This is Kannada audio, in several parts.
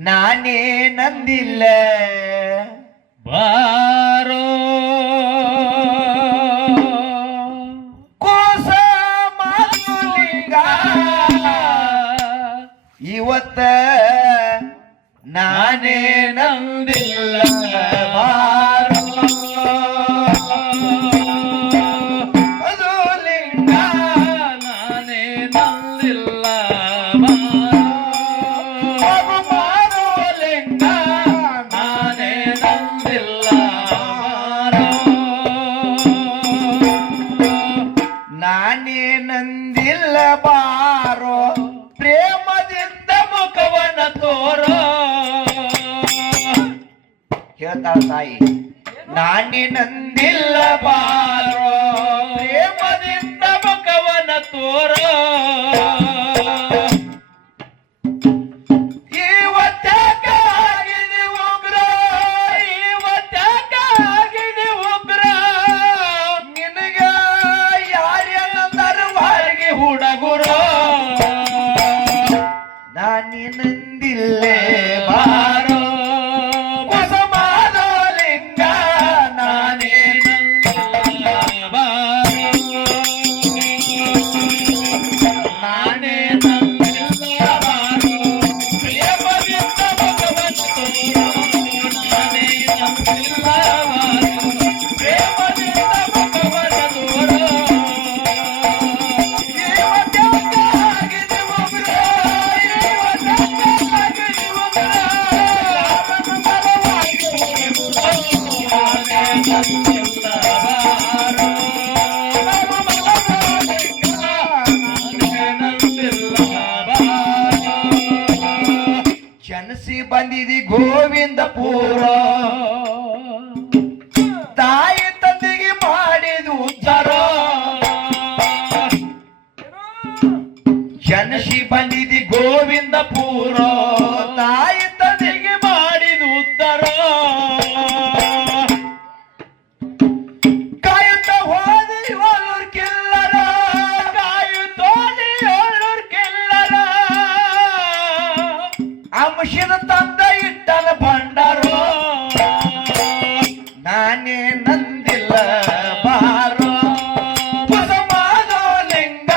ನಾನೇ ನಂದಿಲ್ಲ ಬಾರೋ ಕೋಸ ಮಾತುಲಿಂಗ ಇವತ್ತ ನಾನೇ ನಂದಿಲ್ಲ ಬಾರೋ ಅದು ಲಿಂಗ ನಾನೇ ನಂದಿಲ್ಲ ಮಾರೋ ಲಿಂಗ ನಾನೇ ನಂದಿಲ್ಲ ನಾನೇ ನಂದಿಲ್ಲ ಬಾರೋ ಪ್ರೇಮದಿಂದ ಮುಖವನ ತೋರೋ ಹೇಳ್ತಾಳ ತಾಯಿ ನಾನೇ ನಂದಿಲ್ಲ ಬಾರೋ ಪ್ರೇಮದಿಂದ ಮುಖವನ ತೋರೋ ಇವತ್ತಾಗಿದೆ ಉಗ್ರ ಇವತ್ತಾಗಿದೆ ಉಗ್ರ ನಿನಗ ಯಾರ್ಯಾರು ಹೊರಗೆ ಹುಡುಗರು ನಾನೇ ನಂದಿಲ್ಲೇ ಬಾರೋ ಹೊಸ ಮಾದಲಿಂಗ ನಾನೇ ನಾನೇ ನಂದಿಲ್ಲ ಬಾರೋ ಪ್ರೇಮದಿಂದ ಮುಖವನ ತೋರೋ ನಾನೇ ನಂದಿಲ್ಲ ಬಾರೋ ಪ್ರೇಮದಿಂದ ಮುಖವನ ತೋರೋ ಇವತ್ತಾಗಿದೆ ಉಗ್ರ ಇವತ್ತಾಗಿದೆ ಉಗ್ರ ಜನಸಿ ಬಂದಿದಿ ಗೋವಿಂದಪುರ ತಾಯಿ ತಂದೆಗೆ ಮಾಡಿದು ಉದ್ಧಾರ ಜನಸಿ ಬಂದಿದಿ ಗೋವಿಂದಪುರ ತಾಯಿ ತಂದೆಗೆ ಮಾಡಿದು ಉದ್ಧಾರ ಕಾಯುತ್ತ ಹೋದಿ ಹೋಲೂರ್ ಕಿಲ್ಲರ ಕಾಯುತ್ತೋದಿ ಏಳೂರ್ ಕೆಲ್ಲರ ಅಂಶದ ತಂದ ಇಟ್ಟನ ಭಂಡಾರೋ ನಾನೇ ನಂದಿಲ್ಲ ಬಾರೋ ಹೊಸ ಮಾದಲಿಂಗ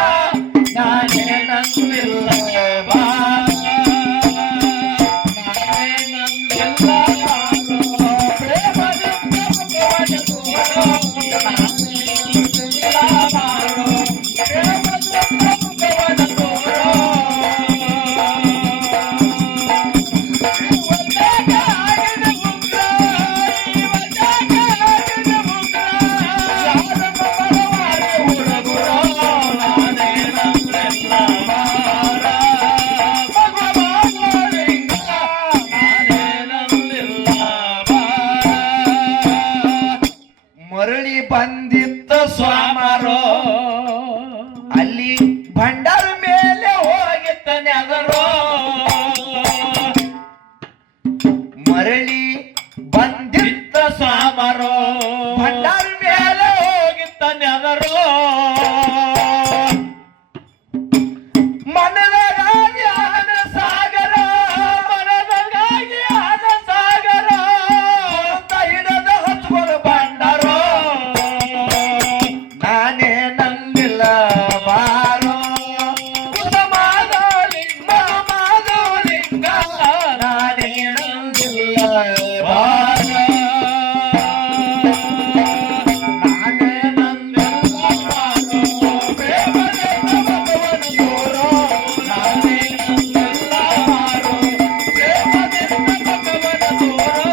ನಾನೇ ನಂದಿಲ್ಲ ಬಾರೋ ನಾನೇ ನಂದಿಲ್ಲ ಬಾರೋ ಪ್ರೇಮದಿಂದ ಮುಖವನ ತೋರೋ ನಾನೇ ನಂದಿಲ್ಲ ಬಾರೋ ಪ್ರೇಮದಿಂದ ಮುಖವನ ತೋರೋ ಮರಳಿ ಬಂದಿತ್ತ ಸ್ವಾಮರೋ ಅಲ್ಲಿ ಭಂಡಾರ ಮೇಲೆ ಹೋಗಿತ್ತಾನೆ ಅದರೋ ಮರಳಿ ಬಂದಿತ್ತ ಸ್ವಾಮರೋ ಭಂಡಾರ ಮೇಲೆ ಹೋಗಿತ್ತಾನೆ ಅದರೋ ಮನದಾಗಿ ಆನ ಸಾಗರ ಮನದಗಾಗಿ ಆದ ಸಾಗರ ಅಂತ ಹಿಡದ ಹಚ್ಕೊಂಡು ಭಂಡಾರೋ ನಾನೇ ನಂದಿಲ್ಲ ಬಾರೋ ಹೊಸ ಮಾದಲಿಂಗ ನಾನೇ ನಂದಿಲ್ಲ ಬಾರೋ ನಾನೇ ನಂದಿಲ್ಲ ಬಾರೋ ಪ್ರೇಮದಿಂದ ಭಗವನ ತೋರೋ ನಾನೇ ನಂದಿಲ್ಲ ಬಾರೋ ಪ್ರೇಮದಿಂದ ಭಗವನ ತೋರೋ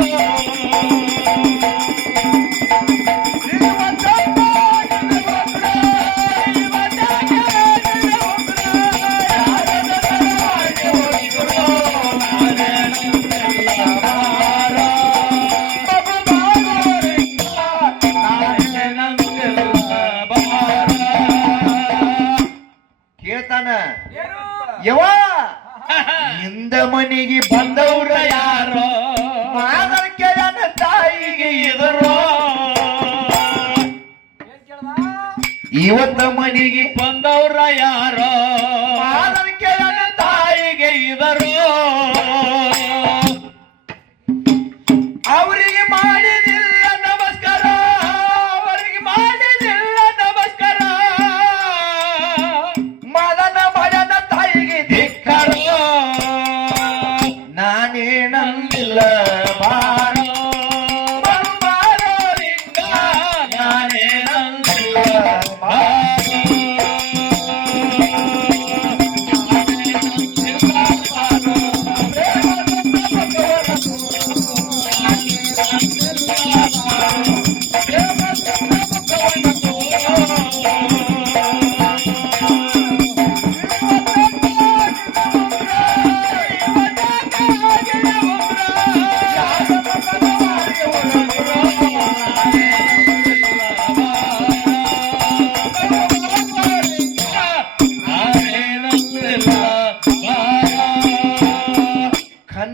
ಕೇಳ್ತಾನ ಯವ ಹಿಂದ ಮನೆಗೆ ಬಂದವ್ರ ಯಾರೋ ಮಾದರ ಕೆಳನ ತಾಯಿಗೆ ಎದುರೋ ಇವತ್ತ ಮನೆಗೆ ಬಂದವ್ರ ಯಾರೋ ಮಾದರ ಕೆಳನ ತಾಯಿಗೆ ಇದರು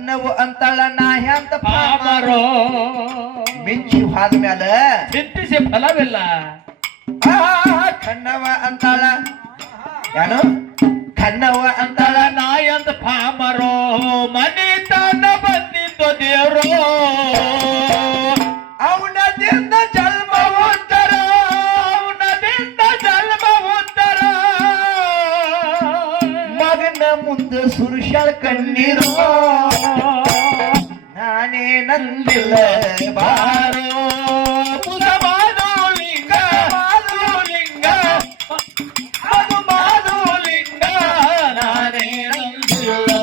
ಕನ್ನವು ಅಂತಾಳ ನಾ ಅಂತ ಪಾಮರೋ ಮಿಂಚಿ ಹಾದ ಮ್ಯಾಲ ಚಿಂತಿಸಿ ಫಲವಿಲ್ಲ. ಕನ್ನವ ಅಂತಾಳ ಯಾನು ಕನ್ನವ ಅಂತಾಳ ನಾಯಿ ಅಂತ ಪಾಮರೋ ಮನೆ ತಾನ ಬಂದಿದ್ದು ದೇವ್ರು ಅವನದಿಂದ ಜನ್ಮ ಉತ್ತರ ಅವನದಿಂದ ಜನ್ಮ ಉತ್ತರ ಮಗನ ಮುಂದೆ ಸುರುಷಾಳ ಕಣ್ಣೀರು ನಾನೇ ನಂದಿಲ್ಲ ಬಾರೋ ಮಾಧುಲಿಂಗ ಮಾಧುಲಿಂಗ ಅದು ಮಾಧುಲಿಂಗ ನಾನೇ ನಂದಿಲ್ಲ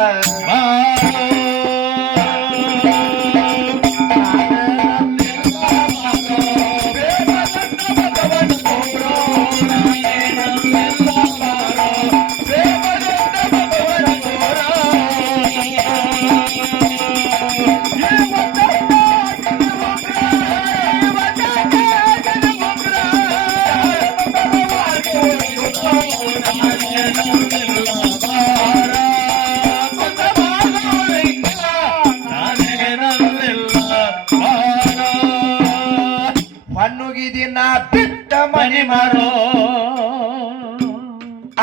ಹೊನ್ನುಗಿದಿನ ಬಿಟ್ಟ ಮನಿ ಮಾರೋ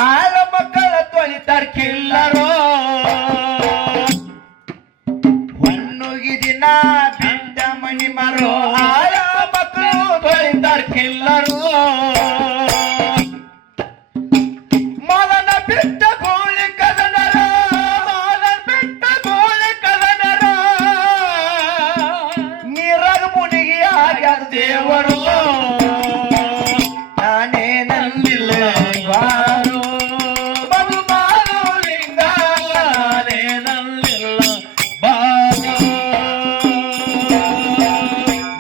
ಆಳ ಮಕ್ಕಳ ತೊಳಿತಾರ ಕಿಲ್ಲರೋ ಹೊನ್ನುಗಿದಿನ ಬಿಟ್ಟ ಮನಿ ಮಾರೋ ಆಳ ಮಕ್ಕಳು ತೊಳಿತಾರ ಕಿಲ್ಲರೋ ಮಲನ ಬಿಟ್ಟ ಗೋಳಿ ಕದನರ ಮಲನ ಬಿಟ್ಟ ಗೋಳಿ ಕದನರ ನೀರಾಗ ಮುನಿಗಿ ಆಗ್ಯಾರ ದೇವರು ನಾನೇ ನಂದಿಲ್ಲ ಬಾರೋ ಮಗು ಮಾಧುಲಿಂಗ ನಾನೇ ನಂದಿಲ್ಲ ಬಾರೋ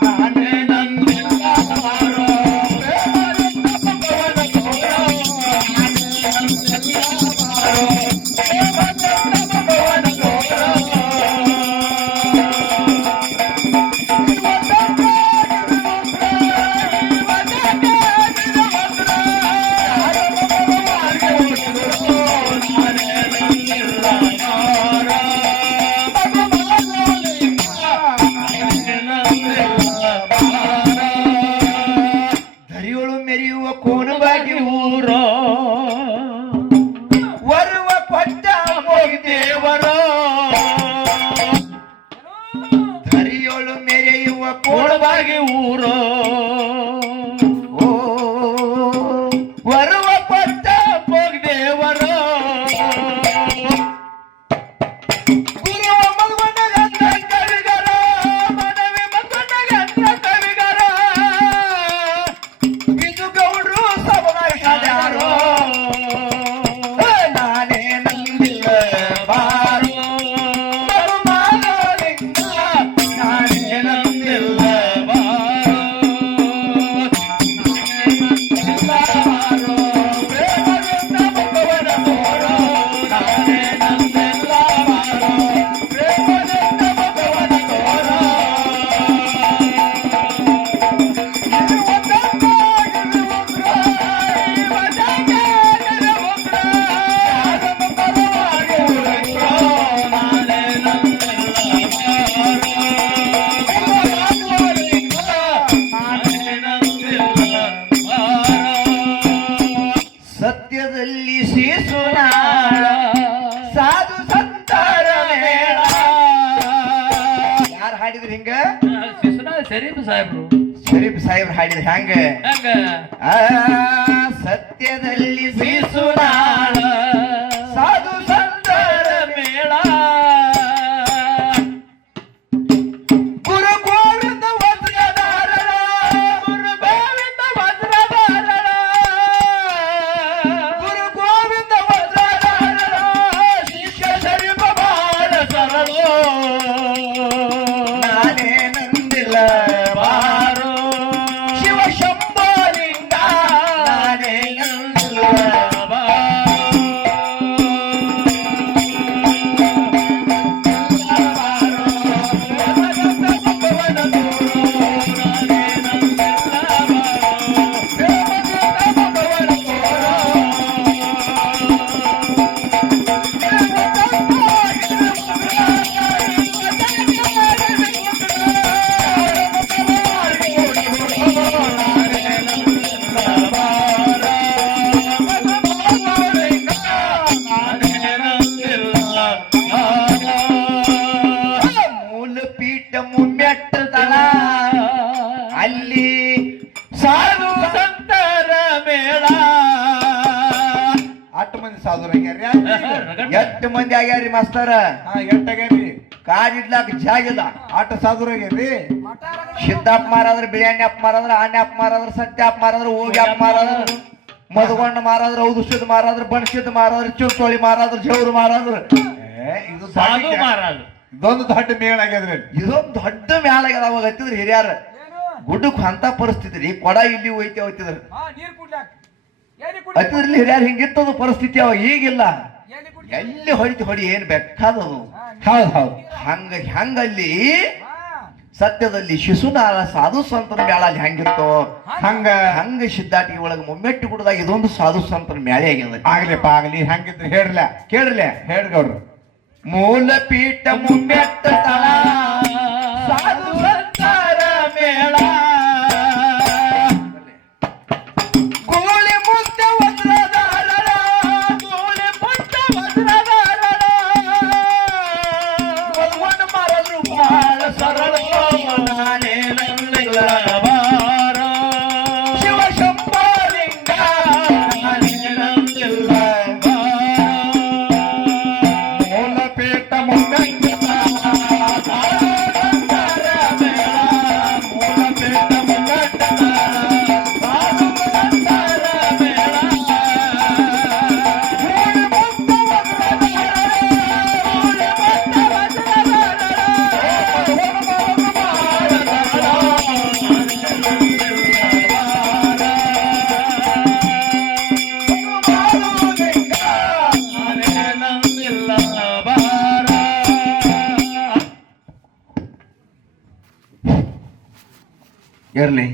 ನಾನೇ ನಂದಿಲ್ಲ ಬಾರೋ ಧರಿಯೊಳು ಮೆರೆಯುವ ಕೋನವಾಗಿ ಊರೋ ವರುವ ಕೊಟ್ಟ ಹೋಗಿ ದೇವರು ಧರಿಯೊಳು ಮೆರೆಯುವ ಕೋಣವಾಗಿ ಕೋಳವಾಗಿ ಊರೋ ಓ ವರುವ ಕೊಟ್ಟ ಹೋಗಿ ದೇವರು ಗುರುವ ಮಗುವನಗಂತ ಕವಿಗರ ಮನವಿ ಮಗುವನಗಂತ ಕವಿಗರ ಇದು ಗೌಡ್ರು ಸಬಲಾಡ್ಯಾರೋ ನಾನೇ ನಂದಿಲ್ಲ ಬಾರೋ ಮಗು ಮಾಧುಲಿಂಗ ನಾನೇ ನಂದಿಲ್ಲ ಬಾರೋ ಪ್ರೇಮದಿಂದ ಮಗುವನ ತೋರೋ ನಾನೇ ನಂದಿಲ್ಲ ಬಾರೋ ಪ್ರೇಮದಿಂದ ಮಗುವನ ತೋರೋ ಸತ್ಯದಲ್ಲಿ ಶಿಶುನಾಳ ಸಾಧು ಸಂತರ ಮೇಳ ಯಾರು ಹಾಡಿದ್ರಿ ಹಿಂಗ ಶಿಶುನಾಳ ಶರೀಫ್ ಸಾಹೇಬ್ರು ಶರೀಫ್ ಸಾಹೇಬ್ರು ಹಾಡಿದ್ರಿ ಹಂಗ ಹೆಂಗ ಆ ಸತ್ಯದಲ್ಲಿ ಶಿಶುನಾಳ ಸಾಧು ಸಂತರ ಮೇಳ ಗುರು ಗೋವಿಂದ ವಜ್ರಧಾರರ ಗುರು ಗೋವಿಂದ ವಜ್ರಧಾರರ ಗುರು ಗೋವಿಂದ ವಜ್ರಧಾರರ ಶಿಷ್ಯ ಶರೀಫ ಬಾಳ ಸರಳೋ ನಾನೇ ನಂದಿಲ್ಲ ಬಾರೋ ಶಿವ ಶಂಭೋಲಿಂಗ ನಾನೇ ನಂದಿಲ್ಲ ಬಾರೋ ಮಂದಿ ಸಾಧುರಾಗ್ಯಾರಿ ಯಾಕೆ? 8 ಮಂದಿ ಆಗ್ಯಾರಿ ಮಾಸ್ತರ. ಎಂಟಾಗ್ಯಾರಿ ಕಾಜಿಡ್ಲಾಕ ಜಾಗಿಲ್ಲ. ಆಟ ಸಾಧುರಾಗ್ಯಾರಿ. ಸಿದ್ದಪ್ಪ ಮಾರಾದ್ರ, ಬಿಳಿಯಣ್ಣಪ್ಪ ಮಾರಾದ್ರ, ಆಣ್ಯಪ್ಪ ಮಾರಾದ್ರ, ಸತ್ಯಪ್ಪ ಮಾರಾದ್ರ, ಹೋಗ್ಯಪ್ಪ ಮಾರಾದ್ರ, ಮಧುಗೊಂಡ ಮಾರಾದ್ರ, ಔದುಷದ ಮಾರಾದ್ರ, ಬಣಸಿದ ಮಾರಾದ್ರ, ಚುರ್ತೋಳಿ ಮಾರಾದ್ರ, ಜವ್ರು ಮಾರಾದ್ರ. ಇದು ಸಾಧು ಮಹಾರಾಜ ಇದೊಂದು ದೊಡ್ಡ ಮೇಳ ಆಗ್ಯದ್ರಿ. ಇದೊಂದು ದೊಡ್ಡ ಮ್ಯಾಲಾಗ್ಯದ. ಅವಾಗ ಹತ್ತಿದ್ರು ಹಿರಿಯಾರ ಗುಡ್ಡಕ್ ಅಂತ ಪರಿಸ್ಥಿತಿ ರೀ. ಕೊಡ ಇಲ್ಲಿ ಹೋಯ್ತಿ ಹೋಯ್ತಿದ್ರು ಹತ್ತಿದ್ರಲ್ಲಿ ಹಿರಿಯಾರ. ಹಿಂಗಿತ್ತದು ಪರಿಸ್ಥಿತಿ ಅವಾಗ. ಈಗಿಲ್ಲ. ಎಲ್ಲಿ ಹೊಡಿ ಏನ್ ಬೇಕಾದದು. ಹೌದು ಹಂಗಲ್ಲಿ ಸತ್ಯದಲ್ಲಿ ಶಿಶುನಾಳ ಸಾಧು ಸಂತರ ಮೇಳ ಅಲ್ಲಿ ಹೆಂಗಿತ್ತು ಹಂಗ ಸಿದ್ದಾಟಿಗೆ ಒಳಗೆ ಮುಮ್ಮೆಟ್ಟು ಗುಡದಾಗ ಇದೊಂದು ಸಾಧು ಸಂತರ ಮ್ಯಾಳೆ ಆಗ್ಯದ. ಆಗ್ಲಿಪ್ಪ ಆಗ್ಲಿ. ಹಂಗಿದ್ರೆ ಹೇಳ್ರಲ್ಲ ಕೇಳ್ರಲ್ಲ. ಹೇಳ್ಗೌಡ್ರು. ಮೂಲ ಪೀಠ ಮುಮ್ಮೆಟ್ಟ ಸ್ಥಳ ಸಾಧು ಸಂತರ ಮೇಳ. ಗೋಳಿ ಮುದ್ದೆ ವಜ್ರದಾರಳ, ಗೋಳಿ ಮುದ್ದೆ ವಜ್ರದಾರಳ, ಮಲ್ಗೊಂಡ ಮಾರದ್ರು ಬಾಳ ಸರಳ, ನಾನೇ ನಂದಿಲ್ಲ ಬಾರ. ಶಿವ ಶಂಭಲಿಂಗ ನಾನೇ ನಂದಿಲ್ಲ ಬಾರ. ಮೂಲಪೀಠ ಮುಮ್ಮೆಟ್ಟ ಮೂಲಪೀಠ ಮುಮ್ಮೆಟ್ಟ ಇರ್ಲಿ.